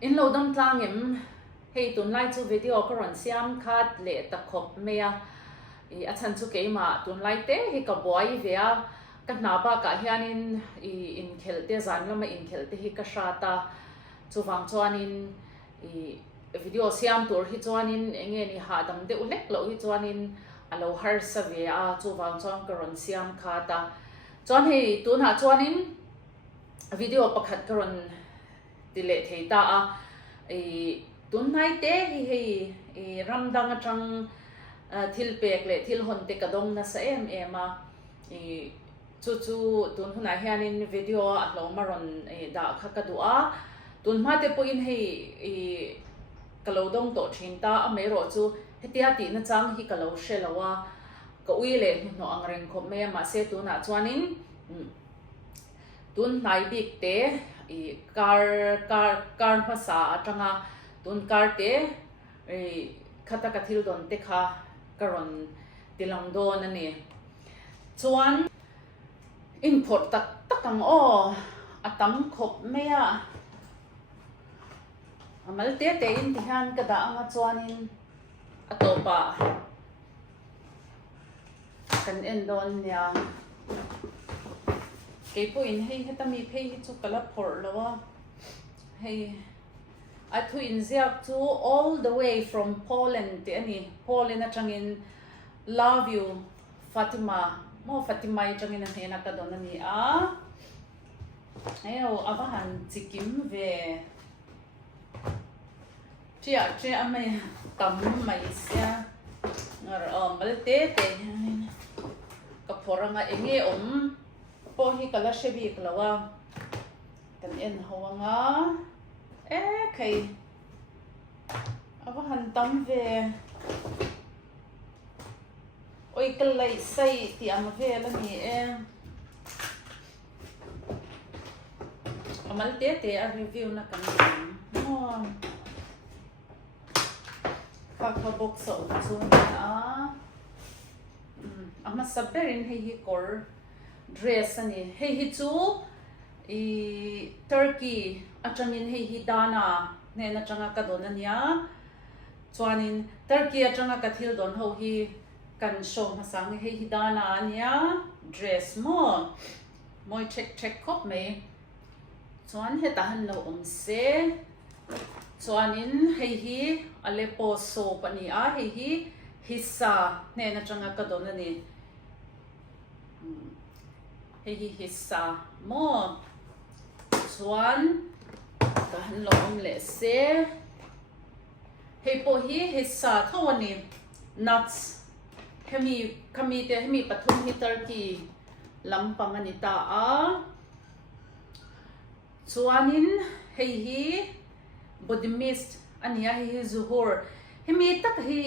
in lo dam tlang em hei Tunlai chu video ko ron siam khat le ta khop mea I achan chu keima Tunlai te hi ka boy vea ka na ba ka hianin in khelte zan lama in khelte hi ka shata chu wang chuanin video siam tur hi chuanin enge ni ha dam de ulek lo hi chuanin alo har sa vea chu wang chuan ka ron siam khata chuan hei tun ha chuanin video pakhat ka ron tile theita a Tunlai te hi ramdang atang thil pek le thil hon te kadong na sa em a chu tun huna hianin video at lo maron da kha ka dua tun ma te po in hei kalodong to thinta a mero chu hetia ti na chang hi kalo shelawa ka ui le no angreng khop me ma se tu na chuanin tun nai bik te car phasa atanga tun car te khata ka thil don te kha karon tilang don ani chuan import takang o atam khop mea amal te in tihan ka da anga chuanin atopa kan endon nya kepo in hei hetami phei hi chu kala phor lawa hei athu in ziak chu all the way from Poland te ani Poland atangin love you Fatima Fatima atangin hena ka don ani a ayo abahan chikim ve chia amai tam mai sia ngar malte te ka phoranga enge po hi kala shebi klawa kan en hawanga kai abahan tam ve oi kalai sai ti am ve la ni amal te a review na kan ka box so chu na ama saberin hei kor dress ani hei chu Turkey atangin hei dana ne na changa ka don ania chuanin Turkey atanga ka thil don ho hi kan show masang hei dana ania dress moi check khop me chuan he tahan lo se chuanin hei Aleppo so pani a hei hissa ne na changa ka don ani hei hissa chuan tahan lo le se hei po hi hissa thawani nuts kami te hemi pathum hi Turkey lampang ani ta a chuanin hei body mist ania hei zuhur hemi tak hi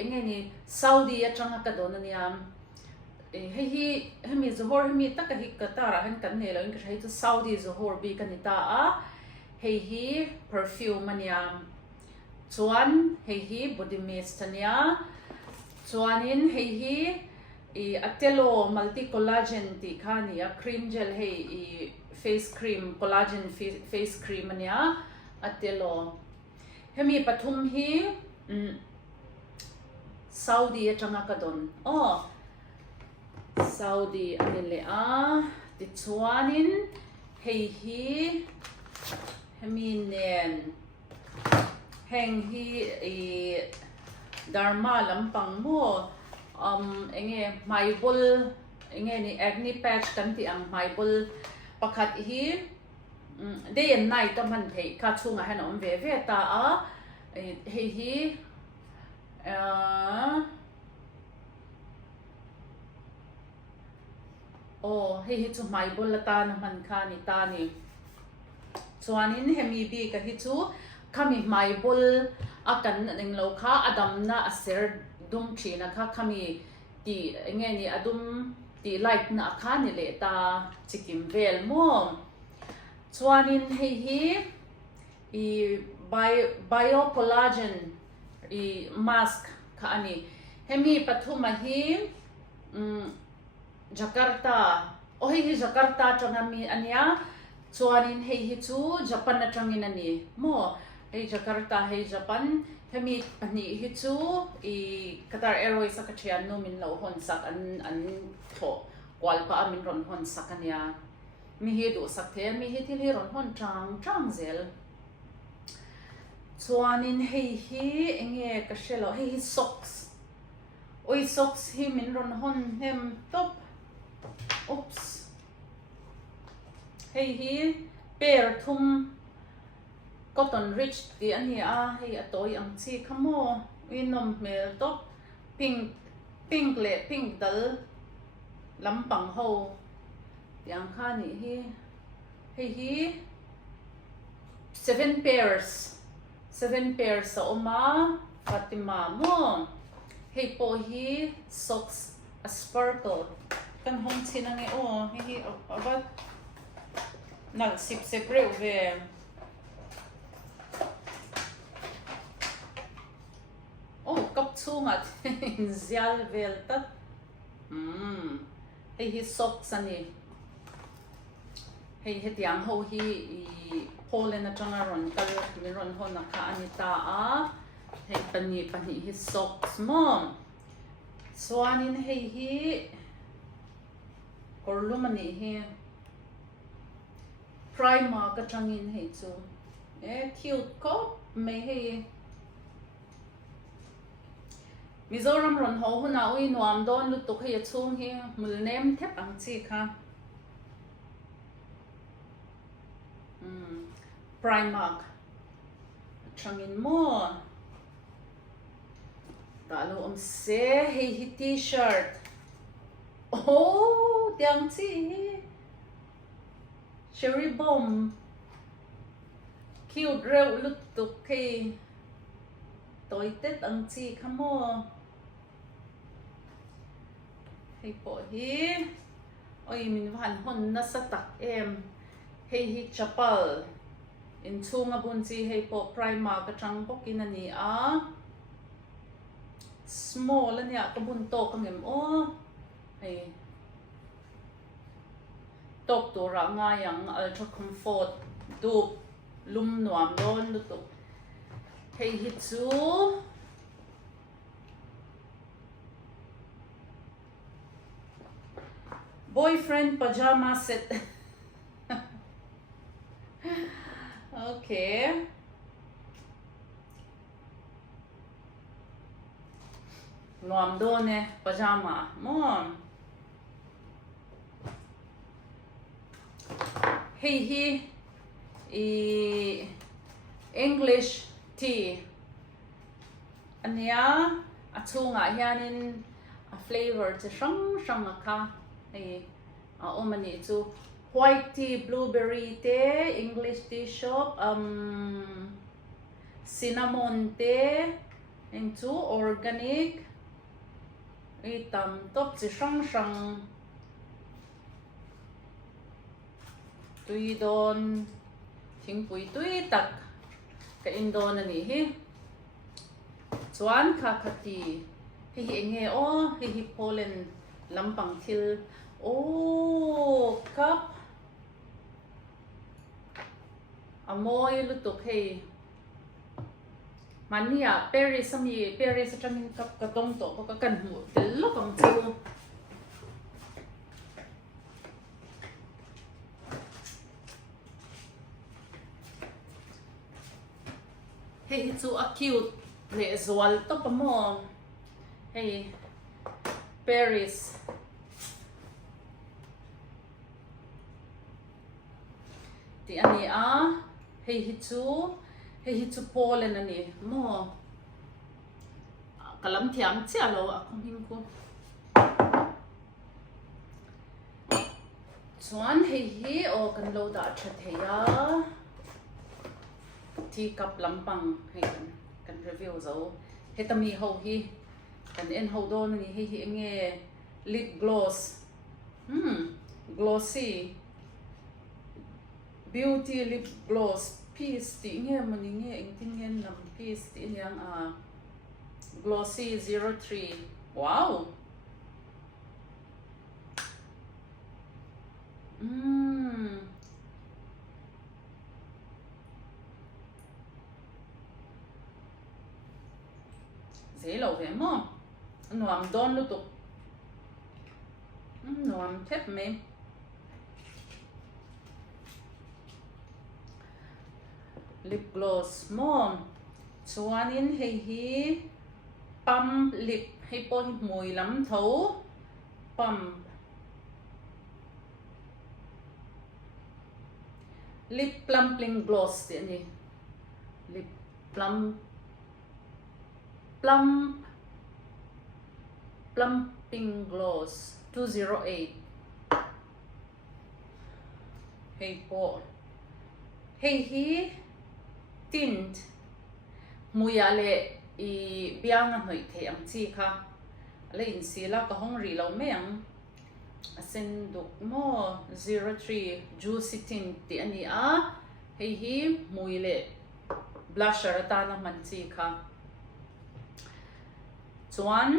enge ni Saudi atanga ka don ania hemi zuhur hemi tak hi katara han kan ne lo in ka tu Saudi zuhur bi kanita a hei perfume ania chuan hei body mist ania chuanin hei atelo multi collagen ti khani a cream gel hei face cream collagen face cream ania atelo hemi pathum hi Saudi atanga ka don Saudi anile a ti chuanin hei hemi nen heng hi dharma lampang enge maibul enge ni acne patch kan ti ang maibul pakhat hi day and night to man thei kha chunga han ve ta a hei hei chu maibul ta na man kha ni ta ni chuanin hemi bi ka hi chu khami maibul akan ning lo kha adam na aser dum thina kha khami ti enge ni adum ti light na kha ni le ta chikim vel chuanin hei bio collagen mask kha ani hemi pathuma hi Jakarta hei Jakarta changa mi ania chuanin hei hi chu Japan atangin ani mo hei Jakarta hei Japan hemi ani hi chu I Qatar Airways akachian no min lo hon sak an tho kwalpa amin ron hon sakania mi hi du sak the mi hi thil hi ron hon chang zel chuanin hei hi enge ka shelo hei hi socks oi socks hi min ron hon hem top oops hei hi pair thum cotton rich ti ani a hei atoi ang chi khamo inom mel top pink le pink dal lampang ho tiang kha ni hi hei hi 7 pairs sa oma Fatima mo hei po hi socks a sparkle kan hong chinang e o hi abat nag sip reu ve oh kap chunga zial vel tat hei socks ani hei hetiang ho hi Polen atanga ron kal mi ron hon na kha ani ta a hei pani hi socks mo swanin hei hi korlum ani hi primer ka changin hei chu cute ko mai hei Mizoram ron ho huna ui nuam don lutuk hei chung hi mulnem thep ang chi kha Primark changin mo talo se hei hi t-shirt oh tiang chi cherry bomb cute reu lutuk hei toi tet ang chi khamo hei po hi oi min van hon na sa tak em hei hi chapal in chunga bun chi hei po primer ka chang bokin ani a small ania ka bun to ka ngem o hei tok to ra nga yang ultra comfort du lum nuam don lutuk hei hi chu boyfriend pajama set okay nuam do ne pajama mom hei hi English tea ania achunga hianin a flavor che sang kha hei omani chu white tea blueberry te English tea shop cinnamon te and chu organic itam top chi sang tui don thingpui tui tak ka indon ani hi chuan kha khati hi enge o hi Polen lampang thil oh cup amoy lutuk hei mania Paris atangin cup ka tong to ka kan mu tel lo kang chu hei chu a cute le zwal to pa mo hei Paris ti ani a hei hi chu Polen ani mo kalam thiam chia lo a khom hing ko chuan hei hi o kan lo da tha theya teacup lampang hei kan review zo hetami ho hi kan en ho don ani hei hi enge lip gloss glossy beauty lip gloss piece ti nge mani nge engtin ngen nam piece ti yang glossy 03 wow dễ lâu về mà nuam don lu tục nuam thép mềm lip gloss mo chuanin hi pump lip hay po hi mùi lắm thấu pump lip plumping gloss thế này lip plumping gloss 208 hay po hi tint mùi ale i biang noi the ang chi kha ale in sila ka hong ri lo meng asen duk mo 03 juicy tint ti ani a hi mui le blusher ta na man chi kha chuan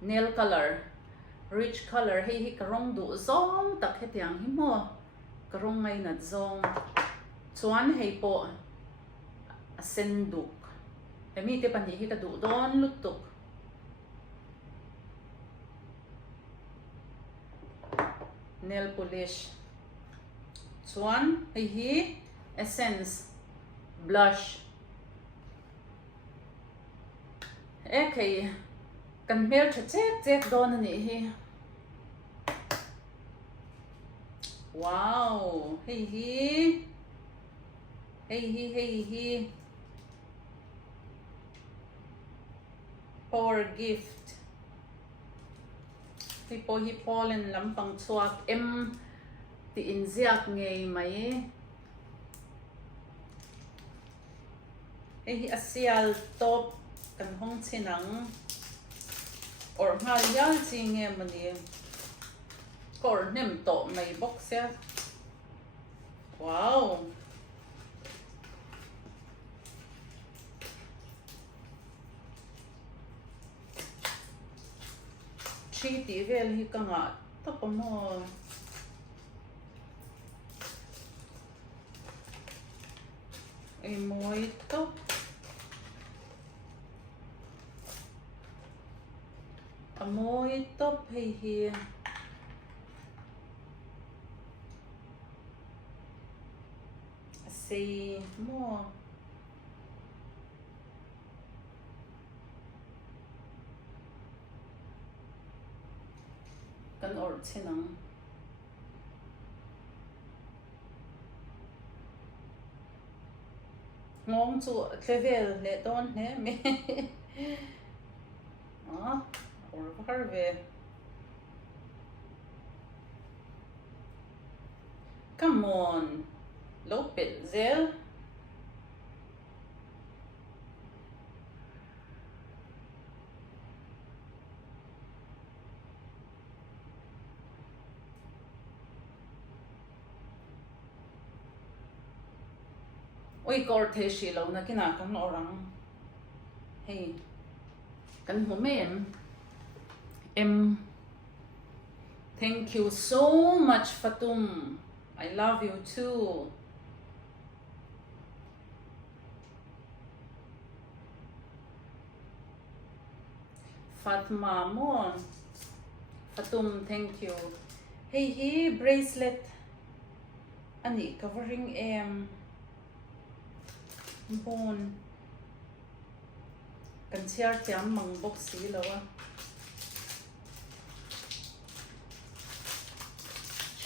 nail color rich color hi karong du zong tak he tiang hi mo karong ngai na zong chuan hei po asen duk emi te pan hi ka du don lutuk nail polish chuan hi essence blush okay kan mel che don ani hi wow hi for gift hi pollen lampang chuak em ti in ziak ngei mai hi asial top kan hong chinang or ngal yal chi nge mani kor nem to mai box ya wow chi ti vel hi ka nga to pa mo ai moi to amoy top hi say more kan or chinang ngong chu level le don ne me or harve come on lopet zel oi kor the shi lo na kina kan orang hey kan mo em thank you so much Fatum, I love you too. Fatma mo Fatum, thank you. Hey bracelet ani covering bone kan share tiam mang box si lawa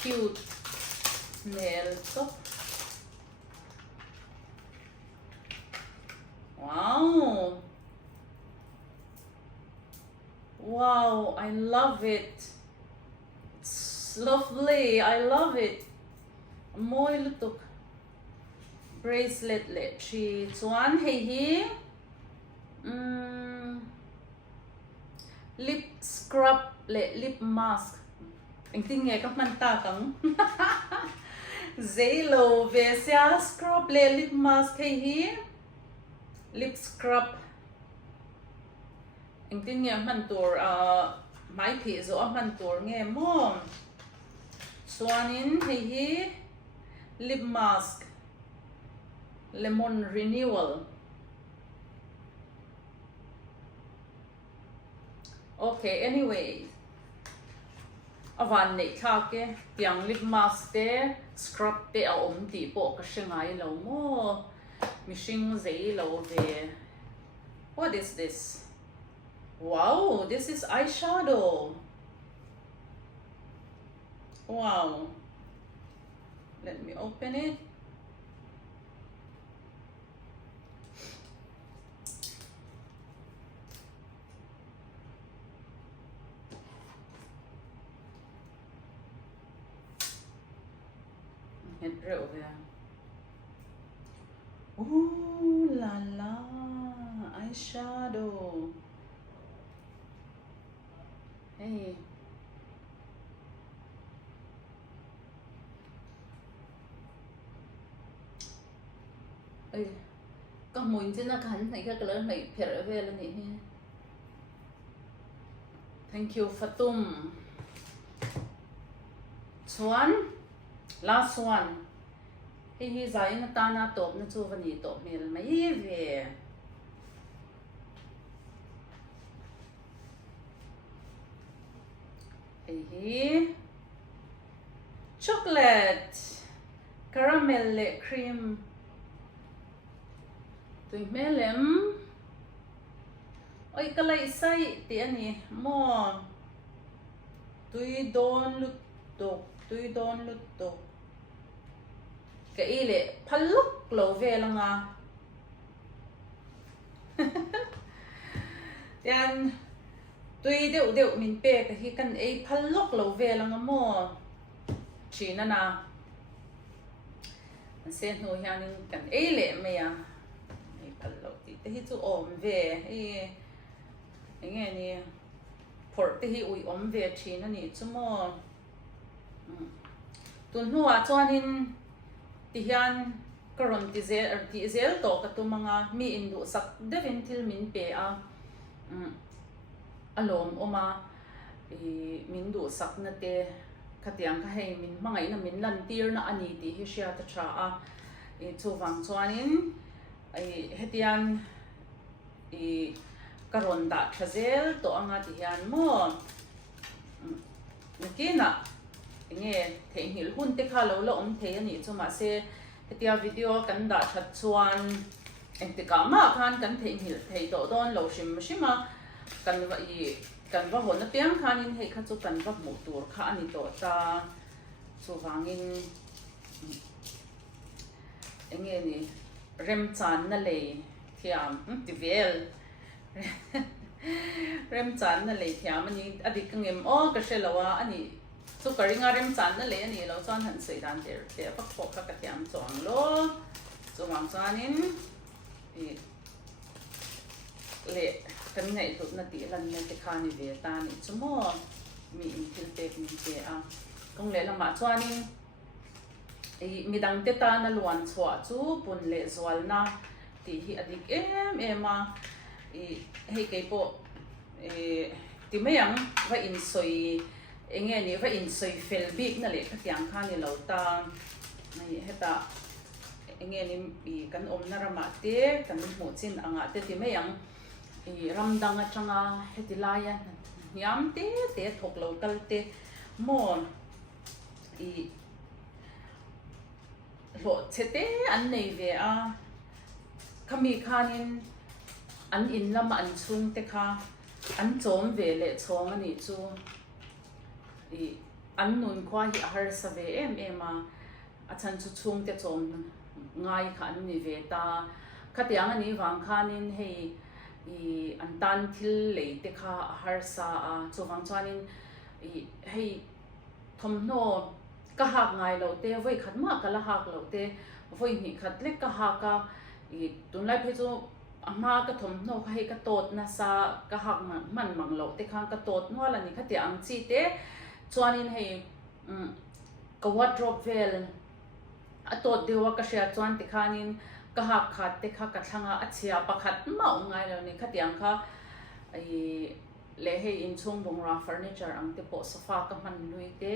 cute nail top wow I love it, it's lovely, I love it. Moi lutuk bracelet le chi chuan hi lip scrub le lip mask anh tin nghe các man ta cắn dễ lồ về xa scrub le lip mask hi lip scrub anh tin nghe man tour máy thị rõ man tour nghe mom chuanin hi lip mask lemon renewal Okay, anyway. Avan nei thla ke tiang lip mask te scrub te a om ti po ka hrengai lo mo mihring zei lo ve. What is this? Wow, this is eyeshadow. Wow. Let me open it. Rượu về. Ooh la la, eyeshadow. Hey. Ê, con mùi trên là khánh thấy cái lớn này phở về là này. Thank you Fatum. Chuan, last one. Hi zai na ta na top na chu vani top mel mai ve. Hi chocolate, caramel cream. Tui melem. Oi kalai sai ti ani mo. Tui don lut to. Cái ý lệ phá lúc lâu về là ngà. Then tùy đều mình bê cái khi cần ấy phá lúc lâu về là ngà mô. Chỉ nà nà. Sen hồi hà nên cần ấy lệ mê à. Phá lúc thì hi chú ổm về. Ý nghe nè. Phổ thì hi ui ổm về chỉ nà nè chú mô. Tuần hùa cho nên tihan karon ti zel to ka tu manga mi indu sak devin thil min pe a alom oma min du sak na te khatiang ka hei min mangai na min lan tir na ani ti hi sia ta tra a chu wang chuanin hetian karon da thazel to anga ti hian mo nakina nghe thấy hiểu hun te kha lo lo om the ani chuma se hetia video kan da that chuan ente ka ma khan kan the hiểu thei to don lo shima kan va hon na piang khan in he kha chu kan va mu tur kha ani to ta chu wangin nghe ni rem chan na le thiam ti vel rem chan na le thiam ani adik ngem o ka shelawa ani so karinga rem chan na le ani lo chuan han sei dan te pak pok ka tiam chong lo chungam chuanin le kan ngai tut na ti lan ne te khani ve ta ni chumo mi in thil te mi te a kong le lama chuanin midang te ta na luan chua chu pun le zwal na ti hi adik em a hei ke po ti mayang va in soi nghe ni va in soi fel big na le ka tiang kha ni lo ta nei heta nghe ni kan om na rama te kan mu chin anga te ti mayang ram dang atanga heti laya yam te thok lo kal te mo lo chete an nei ve a khami khanin an in lam an chung te kha an chom ve le chong ani chu an nun khwa hi har sa ve em a chan chu chung te chom ngai kha an ni ve ta khatiang ani wang khanin hei an tan thil le te kha har sa a chu wang chuanin hei thomno ka hak ngai lo te voi khat ma kala hak lo te voi ni khat le ka ha ka tunlai phe chu ama ka thomno kha hei ka tot na sa ka hak man mang lo te khang ka tot no la ni khatiang chi te chuanin hei ka wardrobe vel a tot dewa ka sia chuan ti khanin ka hak khat te kha ka thlanga a chia pakhat ma ngai lo ni khatiang kha le hei in chung bungra furniture ang te po sofa ka man lui te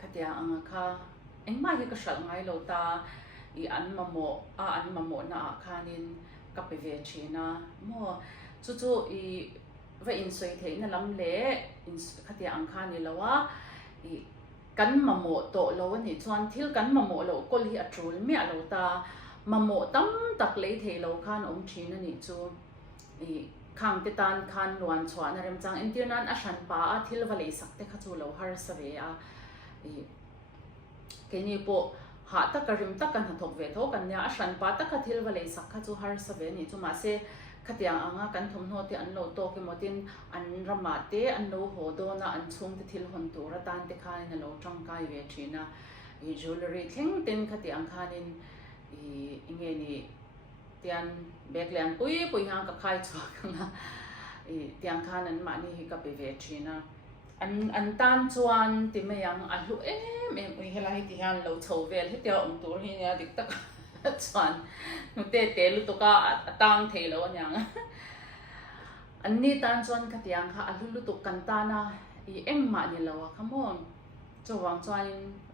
khatia anga kha engma hi ka shal ngai lo ta an mamo na khanin ka pe ve china mo chu va in soi thei na lam le in khatia ang kha ni lawa I kan mamo to lo ni chuan thil kan mamo lo kol hi atul me lo ta mamo tam tak le thei lo khan om thina ni chu I khang te tan khan luan chwa na rem chang internan a shan pa a thil va le sak te kha chu lo har sa ve a I ke ni po ha ta ka rim ta kan thok ve tho kan nya a shan pa ta kha thil va le sak kha chu har sa ve ni chu ma se khatiang anga kan thum no te an lo to ke motin an rama te an lo ho do na an chung te thil hon tu ra tan te kha na lo tang kai ve thina I jewelry thing tin khatiang khanin I inge ni tian beklian pui hang ka khai chwa kanga I tiang khan an ma ni hi ka pe ve thina an tan chuan ti me yang a lu em ui hela hi ti han lo chho vel hi te om tur hi ya dik tak chuan nu te lu to ka atang thei lo nyang an ni tan chuan khatiang kha a lu tu kan ta na I eng ma ni lo kha mon chu wang chuan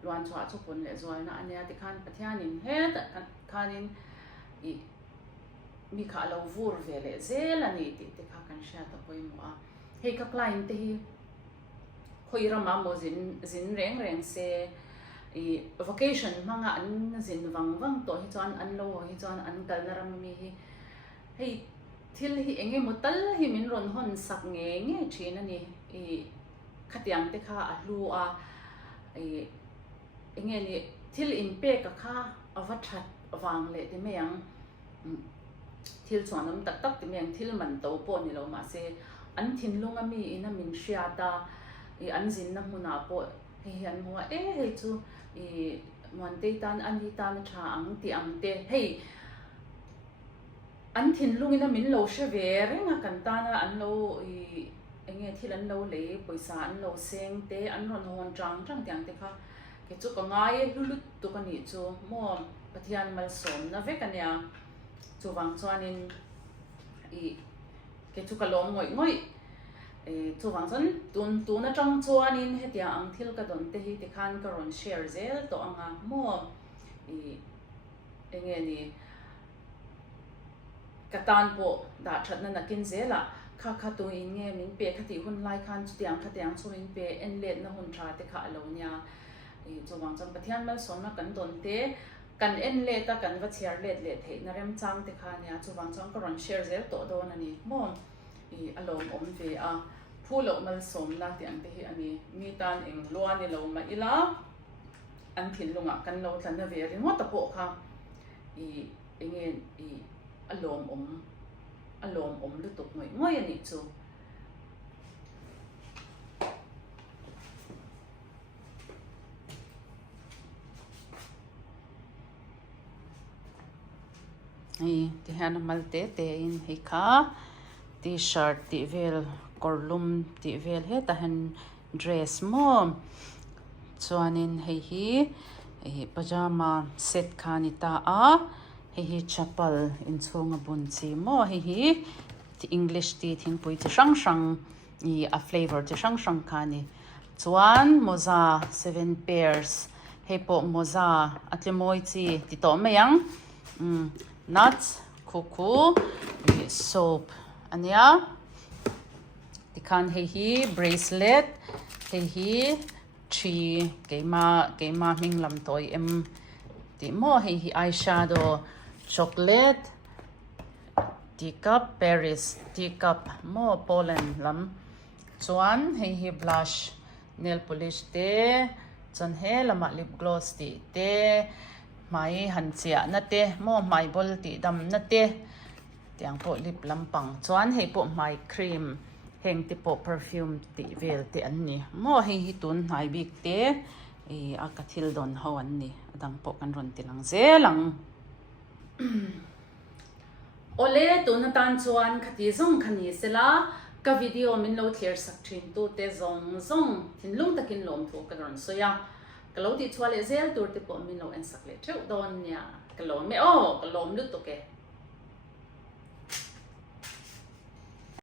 luan chwa chu pun le zoi na ania ti khan pathianin he ta khanin I mi kha lo vur ve le zel ani ti te kha kan sha ta poi mo a he ka client te hi khoi ra ma mo zin reng se I vacation manga an zin wang to hi chuan an lo hi chuan an kal na ram mi hi hei thil hi enge mutal hi min ron hon sak nge thina ni I khatiang te kha a hlu a I enge ni thil in pe ka kha avathat wang le te me yang thil chuanam tak tak te me yang thil man to po ni lo ma se an thin lunga mi ina min hria ta I an zin na huna po hei an huwa hei chu I muan te tan an hi tan tha ang ti ang te hei an thin lungina min lo she ve renga kan ta na an lo I enge thil an lo le poisa an lo seng te an ron hon tang tiang te kha ke chu ka ngai lulut tu ka ni chu mo pathian mal som na ve ka nya chu wang chuanin I ke chu ka lom ngoi chu wang chon tu na tang chuanin hetia ang thil ka don te hi te khan ka ron share zel to anga mo I enge ni katan po da that na nakin zela kha tu in nge min pe khati hun lai khan chu tiang chu in pe en let na hun tha te kha lo nya I chu wang chon pathian mal som na kan don te kan en le ta kan va chiar let le thei na rem chang te kha nya chu wang chon ka ron share zel to do na ni mo I alom om ve a phulo mal som na tiang te hi ani mi tan eng lo ani lo ma ila an thin lunga kan lo tlan na ve ri mo ta po kha I enge I alom om lu tuk ngoi ani chu ai ti han mal te in hi kha t-shirt ti vel korlum ti vel he ta han dress mo chuanin hi pajama set khani ta a hi chapal in chunga bun chi mo hi ti English ti thin pui chi sang I a flavor chi sang khani chuan moza 7 pairs he po moza atlemoi chi ti to me yang nuts kuku soap ania ti khan hi bracelet hi chi keima ming lam toi em ti mo hi eyeshadow chocolate teacup Paris teacup mo Poland lam chuan hi blush nail polish te chon he lama lip gloss ti te mai han chia na te mo mai bol ti dam na te tiang po lip lampang chuan hei po mai cream heng ti po perfume ti vel ti an ni mo hi tun hai bik te a ka thil don ho an ni adang po kan ron tilang zelang ole tun tan chuan khati zong khani sela ka video min lo clear sak thin tu te zong thinlung takin lom thu ka ron soya kalau di chuale zel tur te po min lo en sak le theu don nya kalom me kalom lu to ke